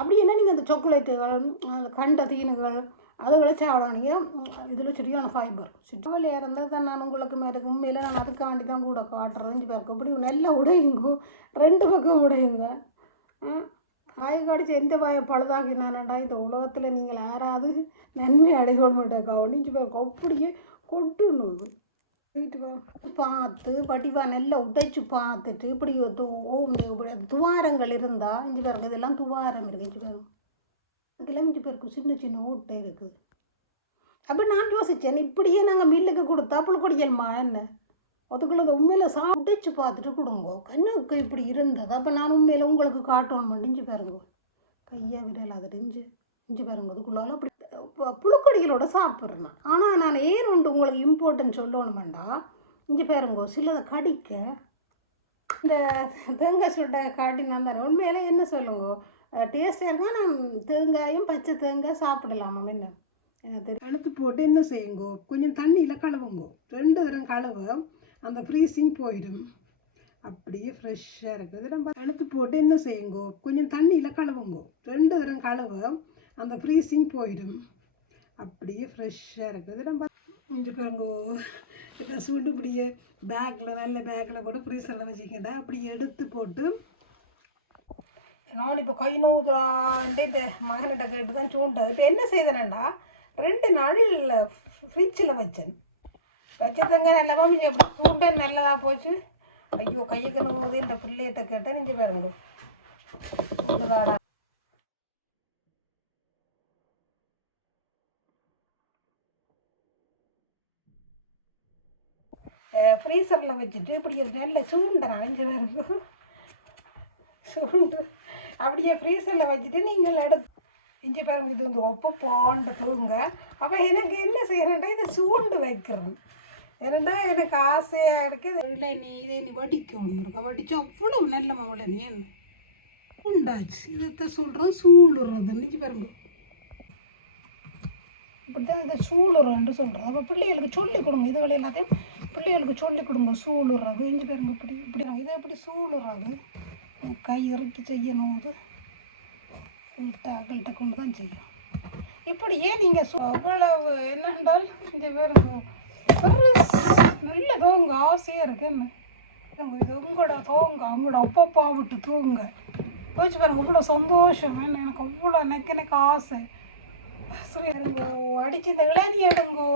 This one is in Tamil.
அப்படி என்ன நீங்கள் அந்த சாக்லேட்டுகள் கண்ட தீனுகள் அதுகளை சாப்பிடானீங்க இதில் சரியான ஃபைபர் சிட்டாவலியாக இருந்தால் தான் நான் உங்களுக்கு மேலே உண்மையில் நான் அதுக்காண்டி தான் கூட காட்டுறதுஞ்சு பேருக்கு. இப்படி நல்லா உடையுங்க. ரெண்டு பக்கம் உடையுங்க. காய கடிச்சு எந்த வாயை பழுதாக்கினானடா? இந்த உலகத்தில் நீங்கள் யாராவது நன்மை அடையணும் மாட்டேக்கா ஒன்றிஞ்சு பேருக்கு அப்படியே கொட்டுணும் வீட்டு பார்த்து வடிவா நல்லா உடைச்சு பார்த்துட்டு இப்படி து- இப்படி துவாரங்கள் இருந்தால் இஞ்சி பேருக்கு இதெல்லாம் துவாரம் இருக்குது இஞ்சி பேரும் அதெல்லாம் இஞ்சி பேருக்கு சின்ன சின்ன ஓட்டை இருக்குது. அப்போ நான் யோசித்தேன் இப்படியே நாங்கள் மில்லுக்கு கொடுத்தா புழுக்கொடிக்கல்மா என்ன? அதுக்குள்ள அந்த உண்மையில் சா உடைச்சு பார்த்துட்டு கொடுங்க. கண்ணுக்கு இப்படி இருந்தது? அப்போ நான் உண்மையில் உங்களுக்கு காட்டணும் இஞ்சி பாருங்க. கையாக விரல் அதை இஞ்சி இஞ்சி பாருங்க அதுக்குள்ளால அப்படி புழுக்கொடிகளோட சாப்பிட்றேன். ஆனால் நான் ஏன் உண்டு உங்களுக்கு இம்பார்ட்டன்ட் சொல்லணுமெண்டா? இங்கே பேருங்கோ சிலதை கடிக்க இந்த தேங்காய் சுட்டை காட்டி அந்த உண்மையில என்ன சொல்லுங்க? டேஸ்டாக இருந்தால் நான் தேங்காயும் பச்சை தேங்காய் சாப்பிடலாமா என்ன? எனக்கு தெரியும் அழுத்து போட்டு என்ன செய்யுங்கோ? கொஞ்சம் தண்ணியில் கழுவுங்கோ. ரெண்டு தரம் கழுவு அந்த ஃப்ரீசிங் போயிடும். அப்படியே ஃப்ரெஷ்ஷாக இருக்குது நம்ம அடுத்து போட்டு என்ன செய்யுங்கோ? கொஞ்சம் தண்ணியில் கழுவுங்கோ. ரெண்டு தரம் கழுவு அந்த ஃப்ரீசிங் போயிடும். அப்படியே ஃப்ரெஷ்ஷாக இருக்குது நம்ம இங்கே பாருங்கோ இப்போ சூடு இப்படியே பேக்கில் நல்ல பேக்கில் போட்டு ஃப்ரீசரில் வச்சுக்கிட்டேன் அப்படி எடுத்து போட்டு நான் இப்போ கை நோதுறான்ட்டு இந்த மகனிட்ட கேட்டு தான் சூண்டது இப்போ என்ன செய்தேன்டா ரெண்டு நாளில் ஃப்ரிட்ஜில் வச்சேன். வச்சதுங்க நல்லா மாமி எப்படி சூண்ட நல்லதாக போச்சு. ஐயோ கையை கழுவும்போது இந்த பிள்ளைகிட்ட கேட்டேன். நீங்கள் பாருங்க. ஃப்ரீசரில் வச்சுட்டு இப்படி நல்ல சூண்டறான் இங்கே பாருங்க. சுண்டு அப்படியே ஃப்ரீசரில் வச்சுட்டு நீங்கள் எடுத்து இஞ்சி பாருங்க இது வந்து ஒப்ப போண்டு தூங்க அப்போ எனக்கு என்ன செய்யறேன்டா இதை சூண்டு வைக்கிறேன் ஏன்னா எனக்கு ஆசையாக இருக்குது இல்லை நீ இதை நீ வடிக்கணும் இருக்கா வடிச்சு அவ்வளோ நல்ல மாவுல நீ உண்டாச்சு. இதை சொல்கிறோம் சூளுறது இஞ்சி பாருங்க இப்படிதான் இதை சூளுறன்னு சொல்கிறோம் அப்போ பிள்ளைகளுக்கு சொல்லிக் கொடுங்க. இதுகளை எல்லாத்தையும் பிள்ளைகளுக்கு சொல்லி கொடுங்க சூளுறது. இஞ்சி பேருங்க இப்படி இப்படி இதை இப்படி சூளுறது? கை இறக்கி செய்யணும் அது. அகல்கிட்ட கொண்டு தான் செய்யும் இப்படி ஏன் நீங்கள் அவ்வளவு என்னென்றால் இந்த பேருங்க. நல்ல தோங்க ஆசையாக இருக்கு. என்ன? இது உங்களோட தோங்க உங்களோட அப்பப்பா விட்டு தூங்க. போச்சு பாருங்க இவ்வளோ சந்தோஷம். எனக்கு அவ்வளோ நெக்க எனக்கு ஆசை. அடிச்சு இந்த இளநீ எடுங்கோ.